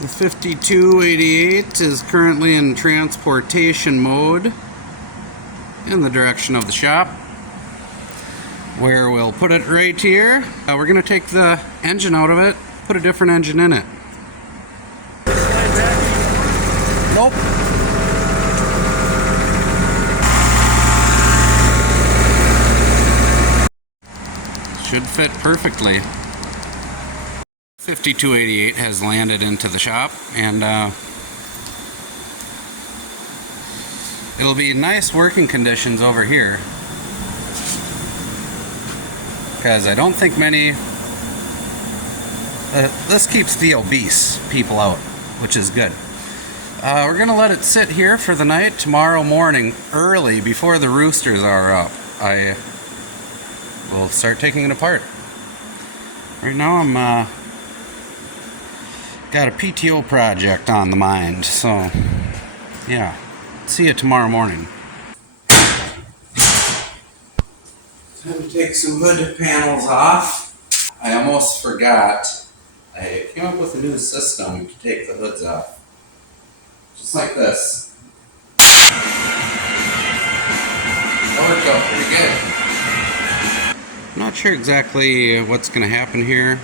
The 5288 is currently in transportation mode in the direction of the shop, where we'll put it right here. We're going to take the engine out of it, put a different engine in it. Nope. Should fit perfectly. 5288 has landed into the shop, and it'll be nice working conditions over here, because I don't think many this keeps the obese people out, which is good. We're gonna let it sit here for the night. Tomorrow morning early, before the roosters are up, I will start taking it apart. Right now I'm got a PTO project on the mind, so yeah, see you tomorrow morning. Time to take some hood panels off. I almost forgot. I came up with a new system to take the hoods off. Just like this. That worked out pretty good. I'm not sure exactly what's going to happen here.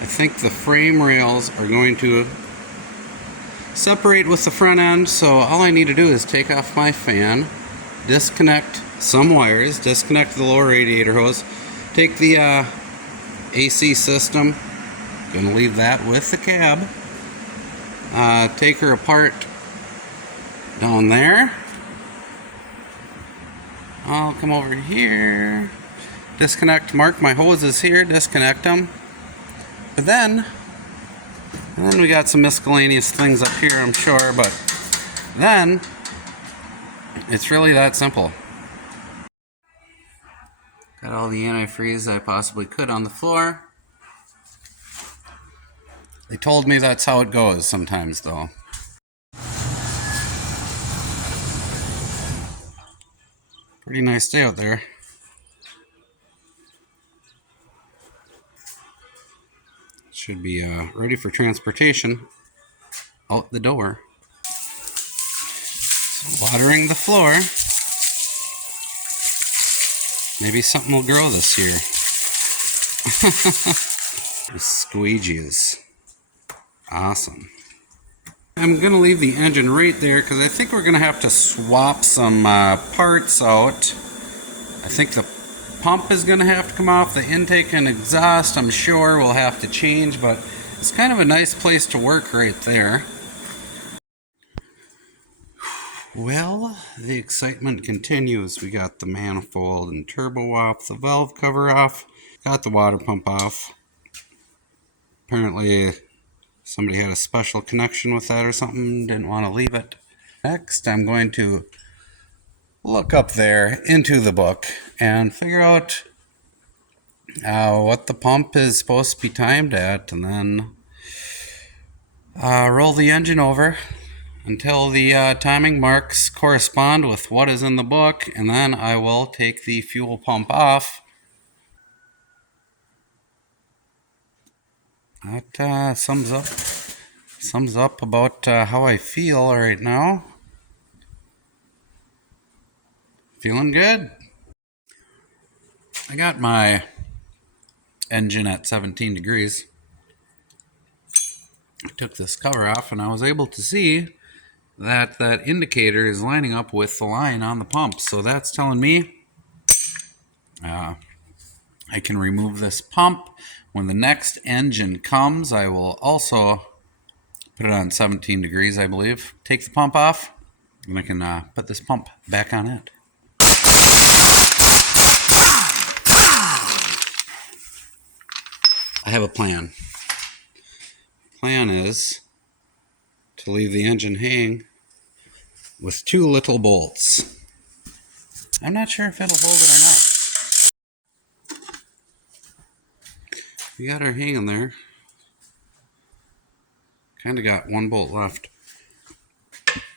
I think the frame rails are going to separate with the front end, so all I need to do is take off my fan, disconnect some wires, disconnect the lower radiator hose, take the AC system, gonna leave that with the cab, take her apart down there. I'll come over here, disconnect, mark my hoses here, disconnect them. But then we got some miscellaneous things up here, I'm sure, but then it's really that simple. Got all the antifreeze I possibly could on the floor. They told me that's how it goes sometimes, though. Pretty nice day out there. Should be ready for transportation out the door. So watering the floor. Maybe something will grow this year. The squeegees. Awesome. I'm going to leave the engine right there because I think we're going to have to swap some parts out. I think the pump is going to have to come off. The intake and exhaust, I'm sure, will have to change, but it's kind of a nice place to work right there. Well, the excitement continues. We got the manifold and turbo off, the valve cover off, got the water pump off. Apparently somebody had a special connection with that or something, didn't want to leave it. Next, I'm going to look up there into the book and figure out what the pump is supposed to be timed at, and then roll the engine over until the timing marks correspond with what is in the book, and then I will take the fuel pump off. That sums up about how I feel right now. Feeling good. I got my engine at 17 degrees. I took this cover off and I was able to see that that indicator is lining up with the line on the pump. So that's telling me I can remove this pump. When the next engine comes, I will also put it on 17 degrees, I believe. Take the pump off, and I can put this pump back on it. I have a plan. Plan is to leave the engine hang with 2 little bolts. I'm not sure if it'll hold it or not. We got her hanging there. Kind of got 1 bolt left.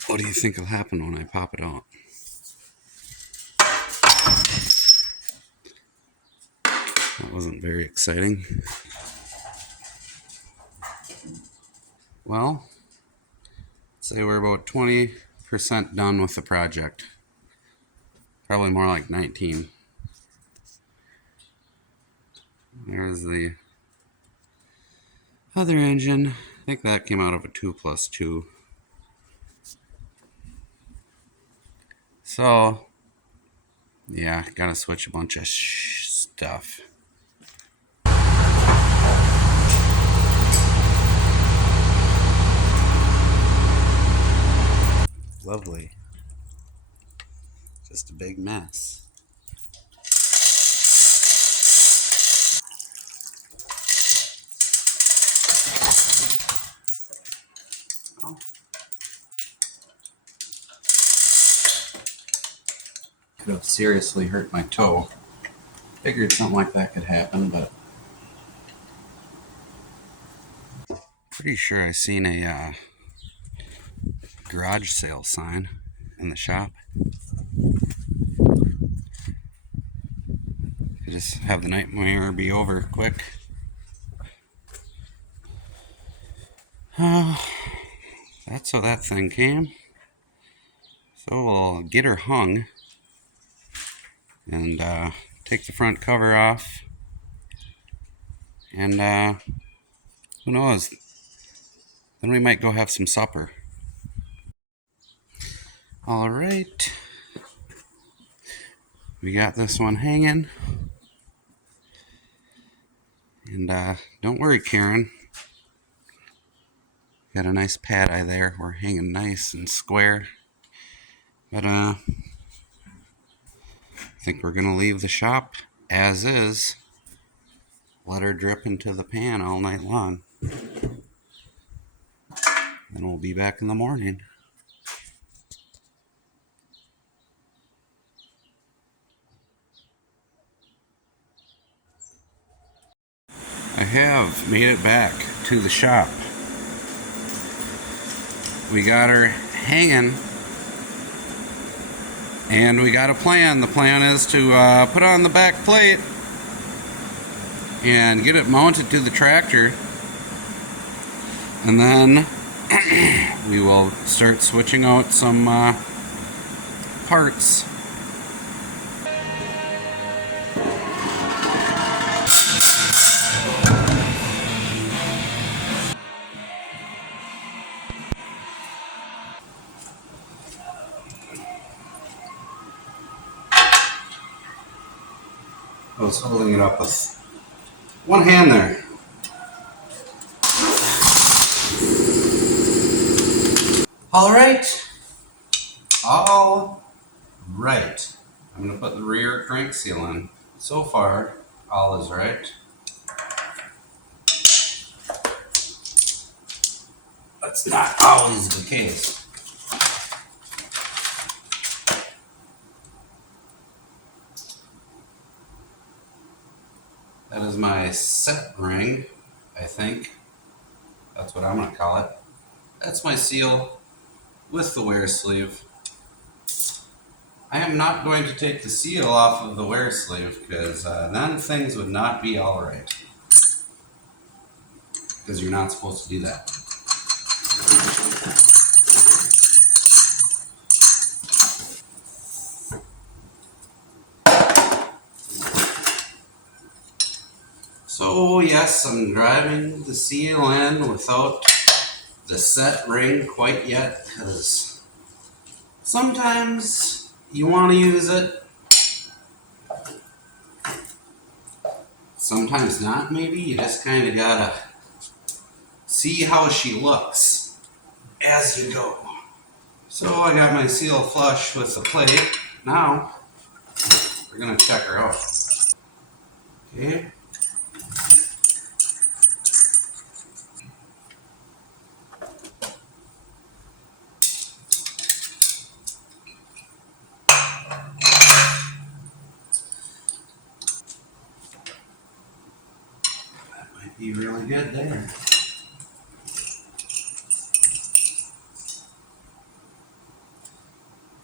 What do you think will happen when I pop it out? That wasn't very exciting. Well, say we're about 20% done with the project. Probably more like 19. There's the other engine. I think that came out of a 2+2. So, yeah, gotta switch a bunch of stuff. Lovely. Just a big mess. Oh. Could have seriously hurt my toe. Figured something like that could happen, but pretty sure I seen a garage sale sign in the shop. I just have the nightmare be over quick. That's how that thing came. So we'll get her hung and take the front cover off. And who knows? Then we might go have some supper. All right. We got this one hanging. And don't worry, Karen. Got a nice pad eye there. We're hanging nice and square. But I think we're going to leave the shop as is. Let her drip into the pan all night long. Then we'll be back in the morning. I have made it back to the shop. We got her hanging, and we got a plan. The plan is to put on the back plate and get it mounted to the tractor, and then we will start switching out some parts. I was holding it up with one hand there. All right. All right. I'm going to put the rear crank seal in. So far, all is right. That's not always the case. That is my set ring, I think. That's what I'm going to call it. That's my seal with the wear sleeve. I am not going to take the seal off of the wear sleeve because then things would not be all right. Because you're not supposed to do that. So yes, I'm driving the seal in without the set ring quite yet because sometimes you want to use it, sometimes not. Maybe you just kind of gotta see how she looks as you go. So I got my seal flush with the plate. Now we're gonna check her out. Okay. Be really good there.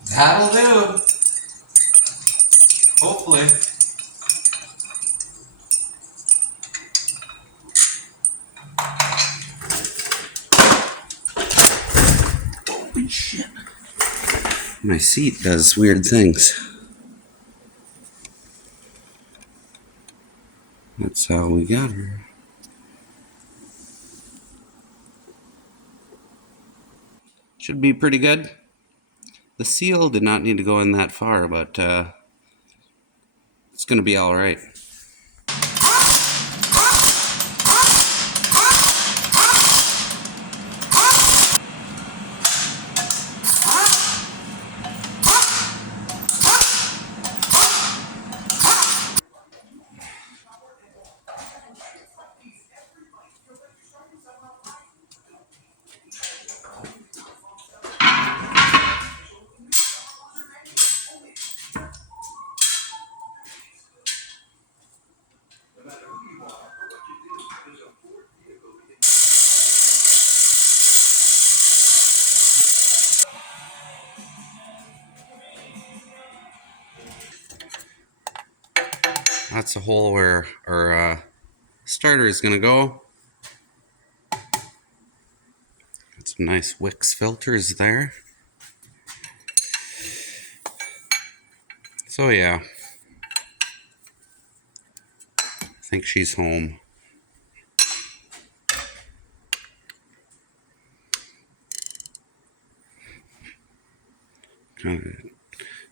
That'll do. Hopefully. Shit. My seat does weird things. That's how we got her. Should be pretty good. The seal did not need to go in that far, but it's going to be all right. That's the hole where our starter is going to go. Got some nice Wix filters there. So yeah, I think she's home. Kind of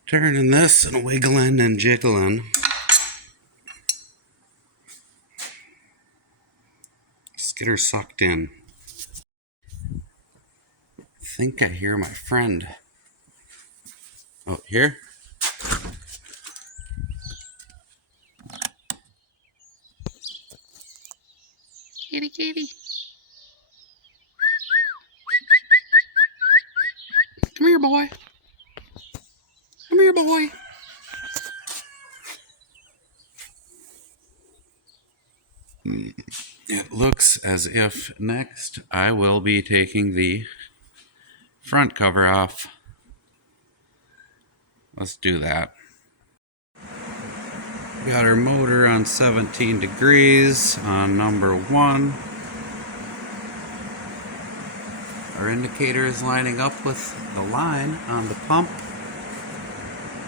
turning this and wiggling and jiggling. Just get her sucked in. I think I hear my friend. Oh, here? Kitty, kitty. Come here, boy. Come here, boy. It looks as if next I will be taking the front cover off. Let's do that. Got our motor on 17 degrees on number 1. Our indicator is lining up with the line on the pump.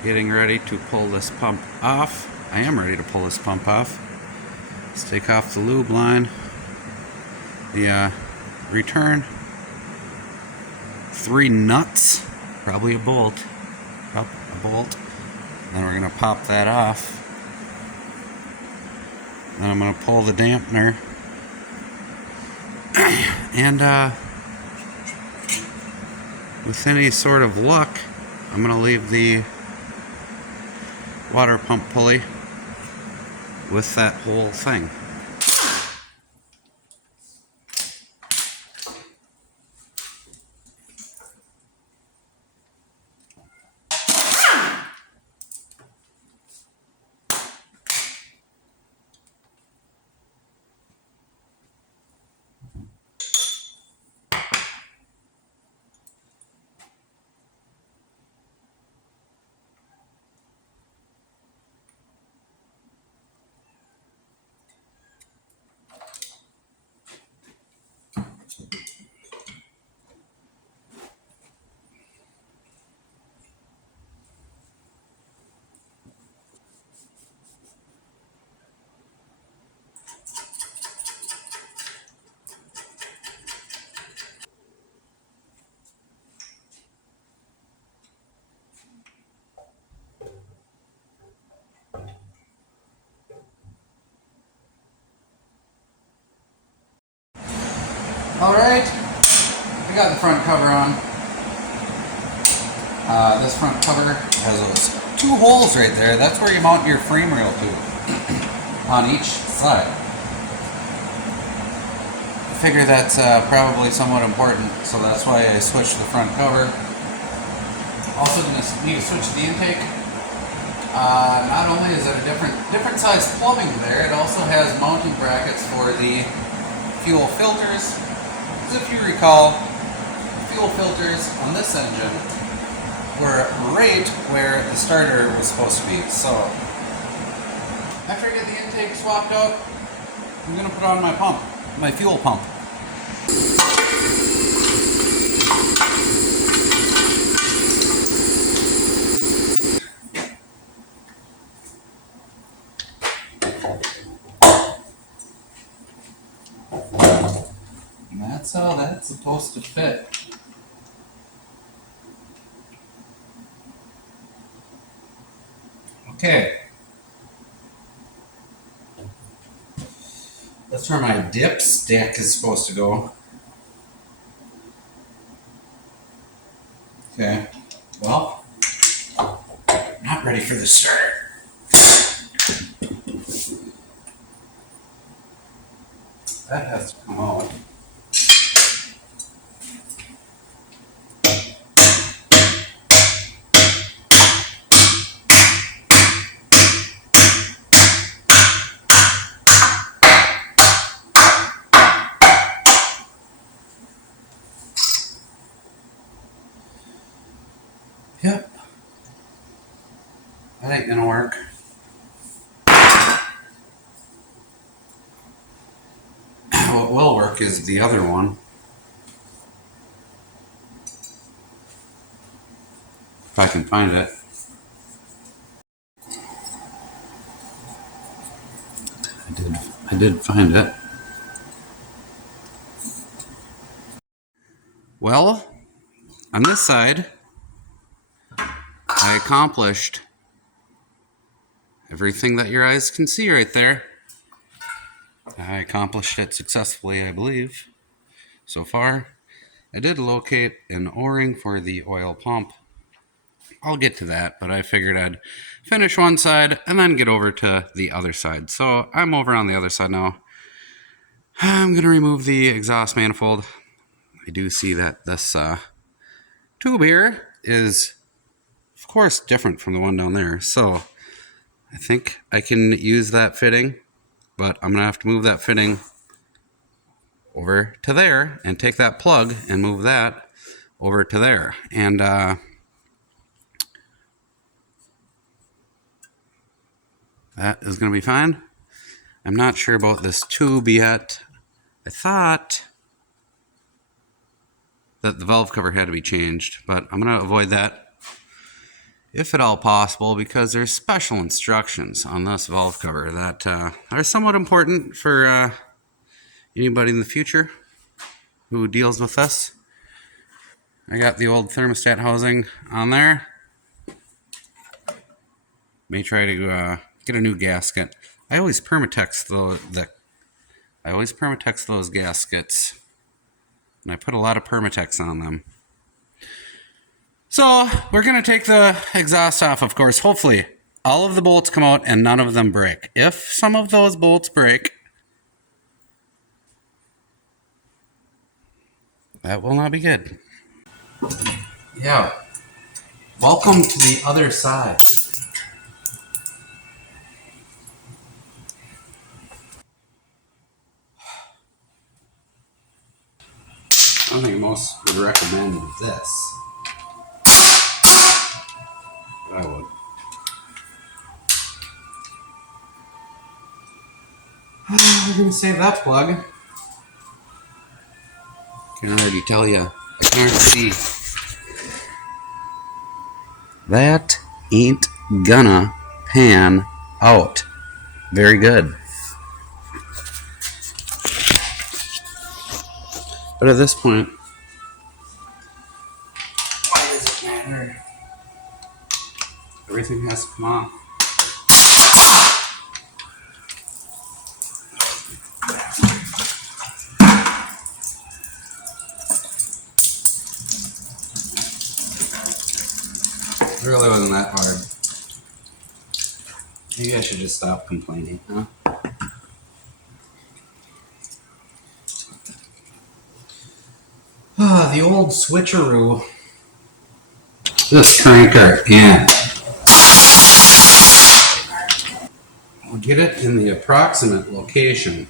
Getting ready to pull this pump off. I am ready to pull this pump off. Let's take off the lube line. The return. 3 nuts. Probably a bolt. Up a bolt. Then we're going to pop that off. Then I'm going to pull the dampener. And with any sort of luck, I'm going to leave the water pump pulley with that whole thing. Alright, I got the front cover on. This front cover has those 2 holes right there. That's where you mount your frame rail to on each side. I figure that's probably somewhat important, so that's why I switched the front cover. Also going to need to switch the intake. Not only is it a different size plumbing there, it also has mounting brackets for the fuel filters. If you recall, fuel filters on this engine were right where the starter was supposed to be. So after I get the intake swapped out, I'm going to put on my pump, my fuel pump. That's how that's supposed to fit. Okay. That's where my dipstick is supposed to go. Okay. Well, not ready for the start. That has to come out. Yep. That ain't gonna work. What will work is the other one. If I can find it. I did find it. Well, on this side, I accomplished everything that your eyes can see right there. I accomplished it successfully, I believe, so far. I did locate an O-ring for the oil pump. I'll get to that, but I figured I'd finish one side and then get over to the other side. So I'm over on the other side now. I'm going to remove the exhaust manifold. I do see that this tube here is, of course, different from the one down there. So I think I can use that fitting, but I'm going to have to move that fitting over to there and take that plug and move that over to there. And that is going to be fine. I'm not sure about this tube yet. I thought that the valve cover had to be changed, but I'm going to avoid that if at all possible because there's special instructions on this valve cover that are somewhat important for anybody in the future who deals with this. I got the old thermostat housing on there. May try to get a new gasket. I always permatex those gaskets, and I put a lot of permatex on them. So we're gonna take the exhaust off, of course. Hopefully, all of the bolts come out and none of them break. If some of those bolts break, that will not be good. Yeah. Welcome to the other side. I don't think most would recommend this. But I would. We're gonna save that plug. Can already tell you, I can't see. That ain't gonna pan out very good. But at this point, why does it matter? Everything has to come off. It really wasn't that hard. Maybe I should just stop complaining, huh? The old switcheroo. This cranker in. We'll get it in the approximate location.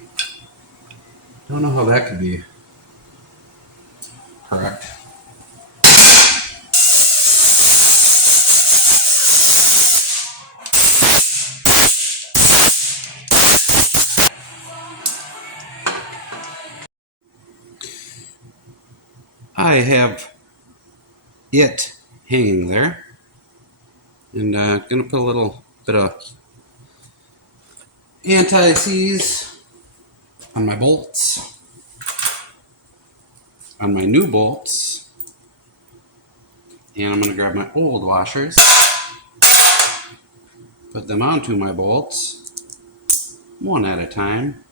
Don't know how that could be correct. I have it hanging there, and gonna put a little bit of anti-seize on my bolts. on my new bolts. And I'm going to grab my old washers, put them onto my bolts, one at a time.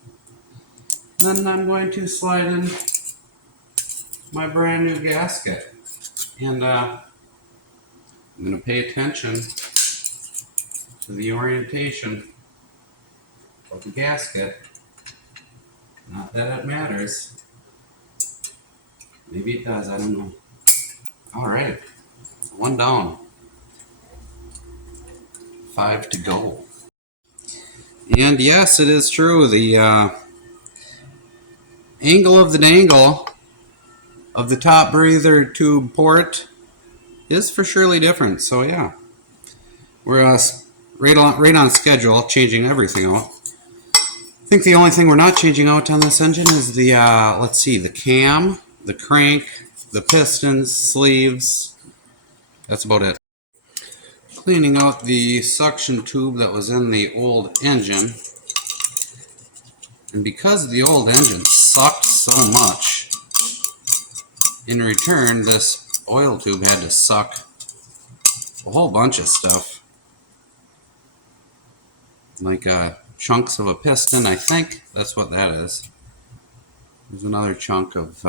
Then I'm going to slide in my brand new gasket. And I'm going to pay attention to the orientation of the gasket. Not that it matters. Maybe it does, I don't know. Alright, one down. 5 to go. And yes, it is true. The angle of the dangle of the top breather tube port is for surely different. So yeah, we're right on schedule, changing everything out. I think the only thing we're not changing out on this engine is the let's see, the cam, the crank, the pistons, sleeves. That's about it. Cleaning out the suction tube that was in the old engine. And because the old engine sucked so much, in return, this oil tube had to suck a whole bunch of stuff. Like chunks of a piston, I think that's what that is. There's another chunk of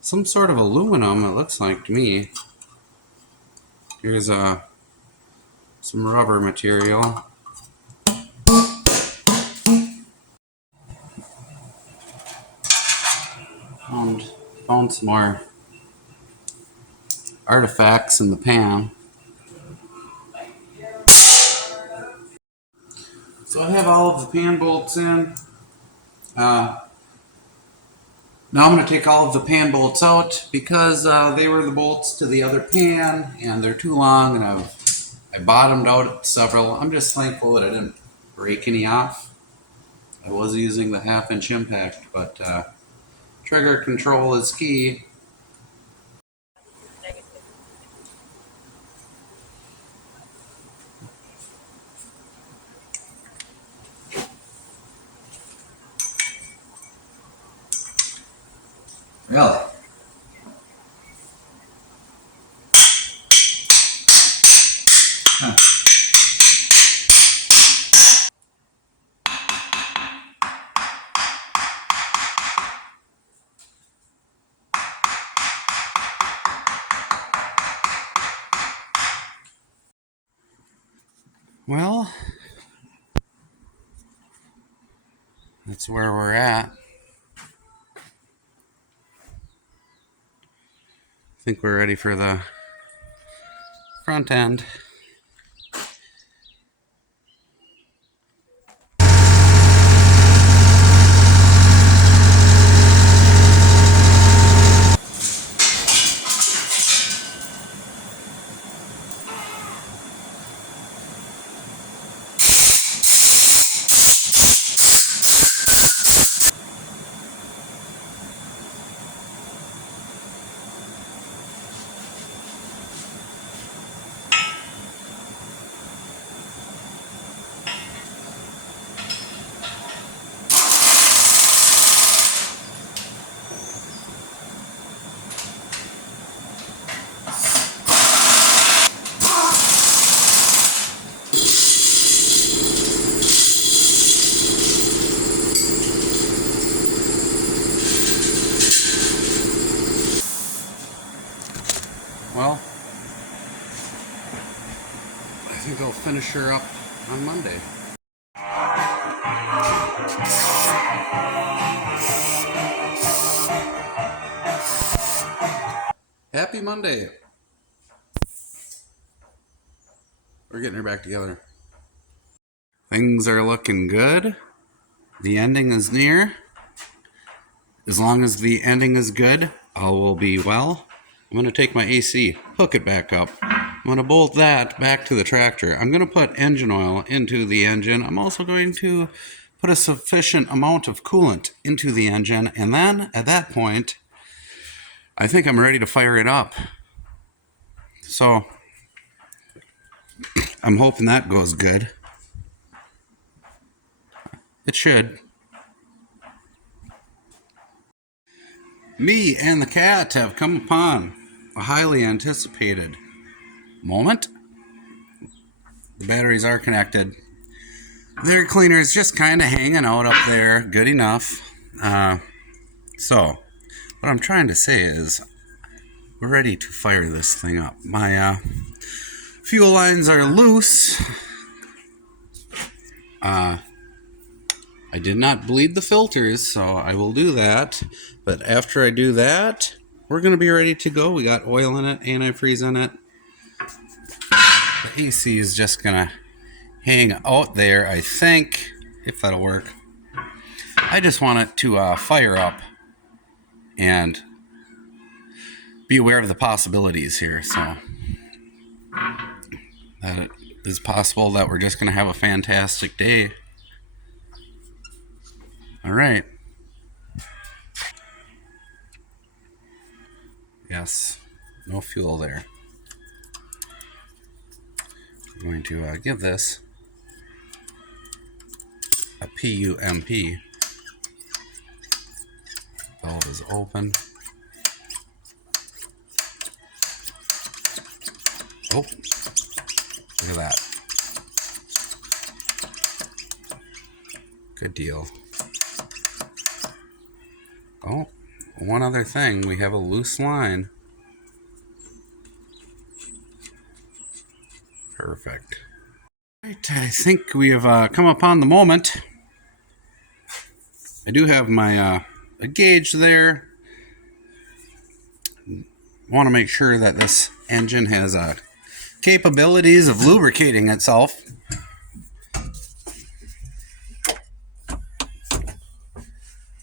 some sort of aluminum, it looks like to me. Here's some rubber material. Found some more artifacts in the pan. So I have all of the pan bolts in. Now I'm going to take all of the pan bolts out because they were the bolts to the other pan and they're too long, and I bottomed out several. I'm just thankful that I didn't break any off. I was using the 1/2-inch impact, but trigger control is key. Really? Huh. Well, that's where we're at. I think we're ready for the front end. Well, I think I'll finish her up on Monday. Happy Monday. We're getting her back together. Things are looking good. The ending is near. As long as the ending is good, all will be well. I'm going to take my AC, hook it back up. I'm going to bolt that back to the tractor. I'm going to put engine oil into the engine. I'm also going to put a sufficient amount of coolant into the engine. And then at that point, I think I'm ready to fire it up. So I'm hoping that goes good. It should. Me and the cat have come upon a highly anticipated moment. The batteries are connected. The cleaner is just kind of hanging out up there, good enough. So, what I'm trying to say is, we're ready to fire this thing up. My fuel lines are loose. I did not bleed the filters, so I will do that. But after I do that, we're going to be ready to go. We got oil in it, antifreeze in it. The AC is just going to hang out there, I think, if that'll work. I just want it to fire up and be aware of the possibilities here. So that it is possible that we're just going to have a fantastic day. All right. Yes, no fuel there. I'm going to give this a PUMP. Valve is open. Oh, look at that. Good deal. Oh, one other thing. We have a loose line. Perfect. Right, I think we have come upon the moment. I do have my a gauge there. Want to make sure that this engine has capabilities of lubricating itself.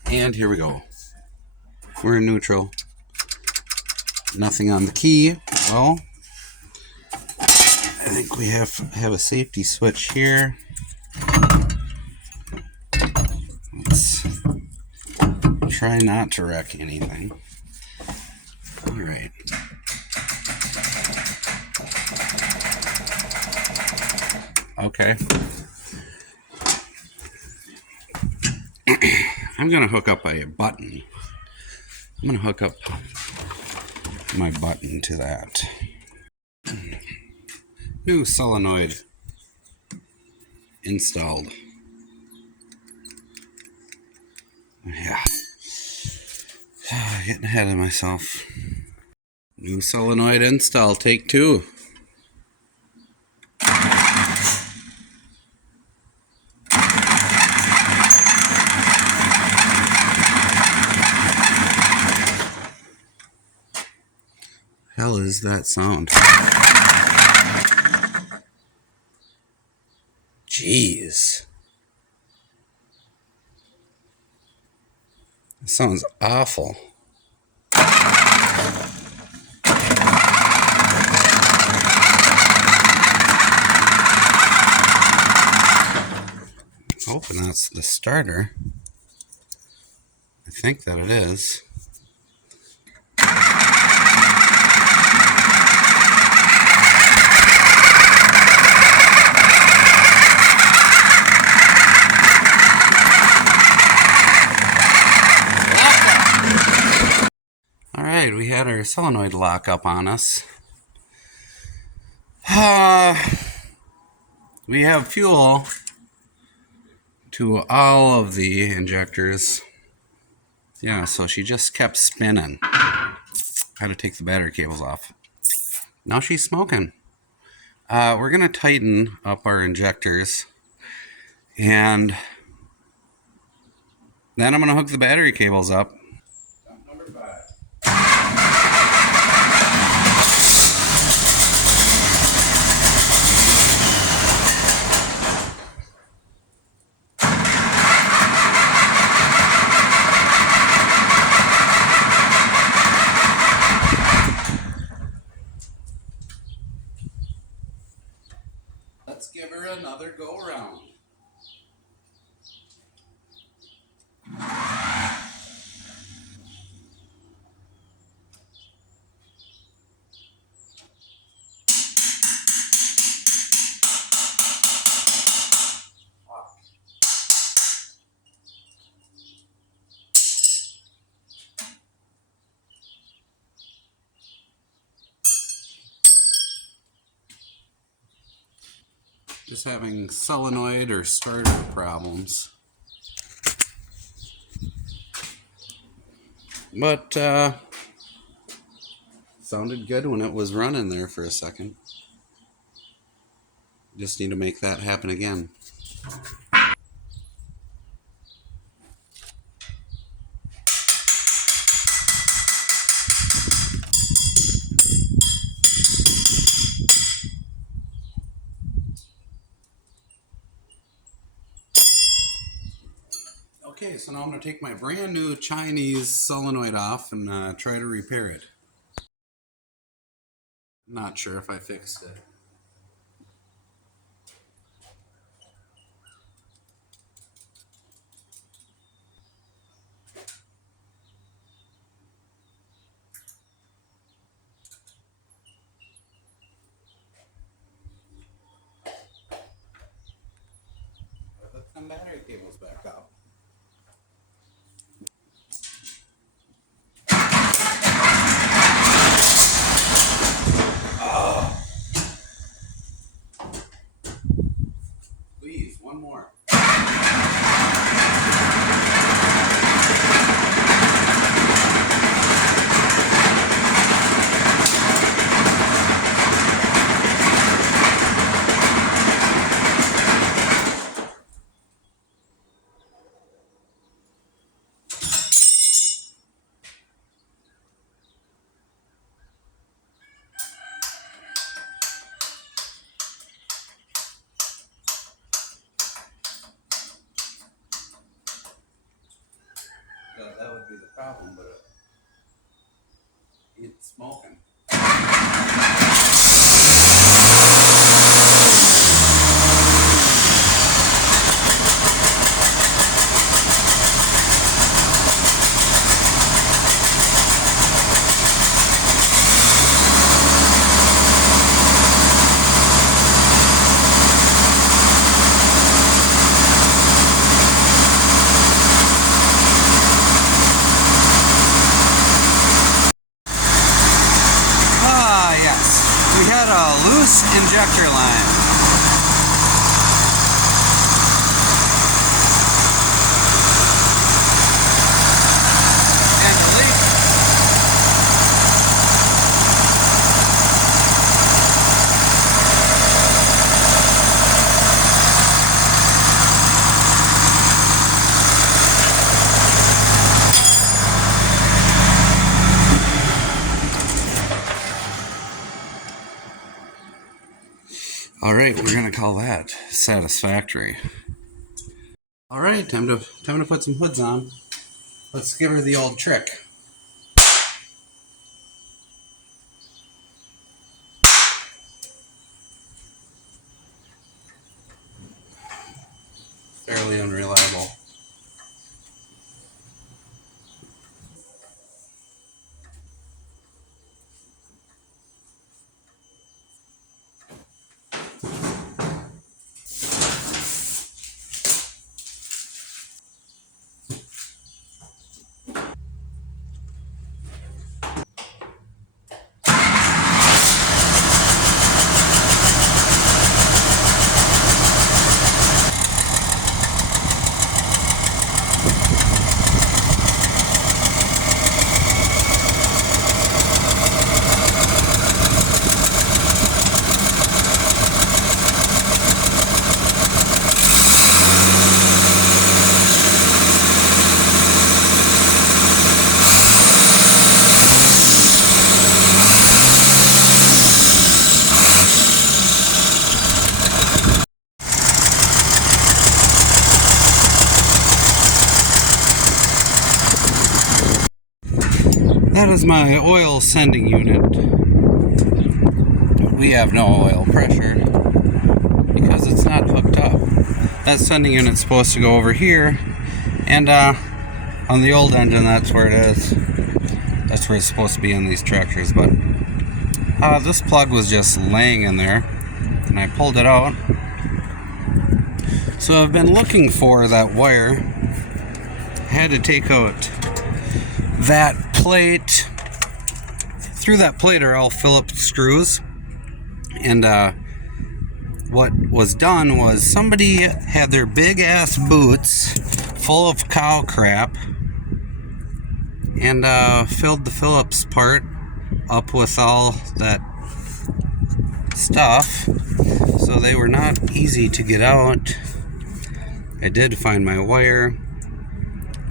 And here we go. We're in neutral. Nothing on the key. Well, I think we have a safety switch here. Let's try not to wreck anything. All right. Okay. I'm going to hook up a button. I'm going to hook up my button to that. New solenoid installed. Yeah. Getting ahead of myself. New solenoid install, take 2. Hell is that sound? Jeez. It sounds awful. Hoping that's the starter. I think that it is. Alright, we had our solenoid lock up on us. We have fuel to all of the injectors. Yeah, so she just kept spinning. Had to take the battery cables off. Now she's smoking. We're going to tighten up our injectors. And then I'm going to hook the battery cables up. Number 5. Let's give her another go round. Just having solenoid or starter problems. But sounded good when it was running there for a second. Just need to make that happen again. Okay, so now I'm going to take my brand new Chinese solenoid off and try to repair it. Not sure if I fixed it. Put some battery cables back up. Please, one more. That would be the problem, but it's smoking. We had a loose injector line. And the leak. All right, we're gonna call that satisfactory. All right, time to put some hoods on. Let's give her the old trick. Fairly unreliable. That is my oil sending unit. We have no oil pressure because it's not hooked up. That sending unit's supposed to go over here, and on the old engine that's where it is. That's where it's supposed to be in these tractors, but this plug was just laying in there and I pulled it out. So I've been looking for that wire. I had to take out that plate. Through that plate are all Phillips screws, and what was done was somebody had their big ass boots full of cow crap and filled the Phillips part up with all that stuff, so they were not easy to get out. I did find my wire.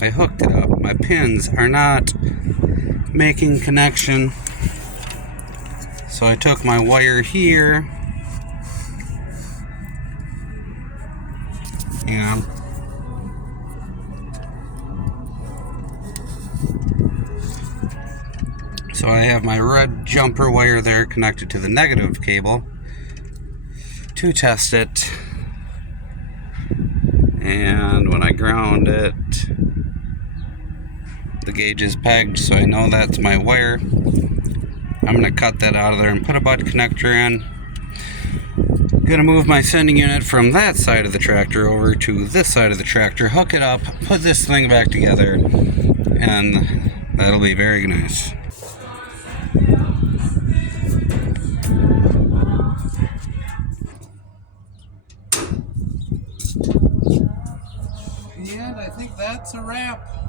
I hooked it up. My pins are not making connection, so I took my wire here and so I have my red jumper wire there connected to the negative cable to test it, and when I ground it, the gauge is pegged, so I know that's my wire. I'm going to cut that out of there and put a butt connector in. I'm going to move my sending unit from that side of the tractor over to this side of the tractor, hook it up, put this thing back together, and that'll be very nice. And I think that's a wrap.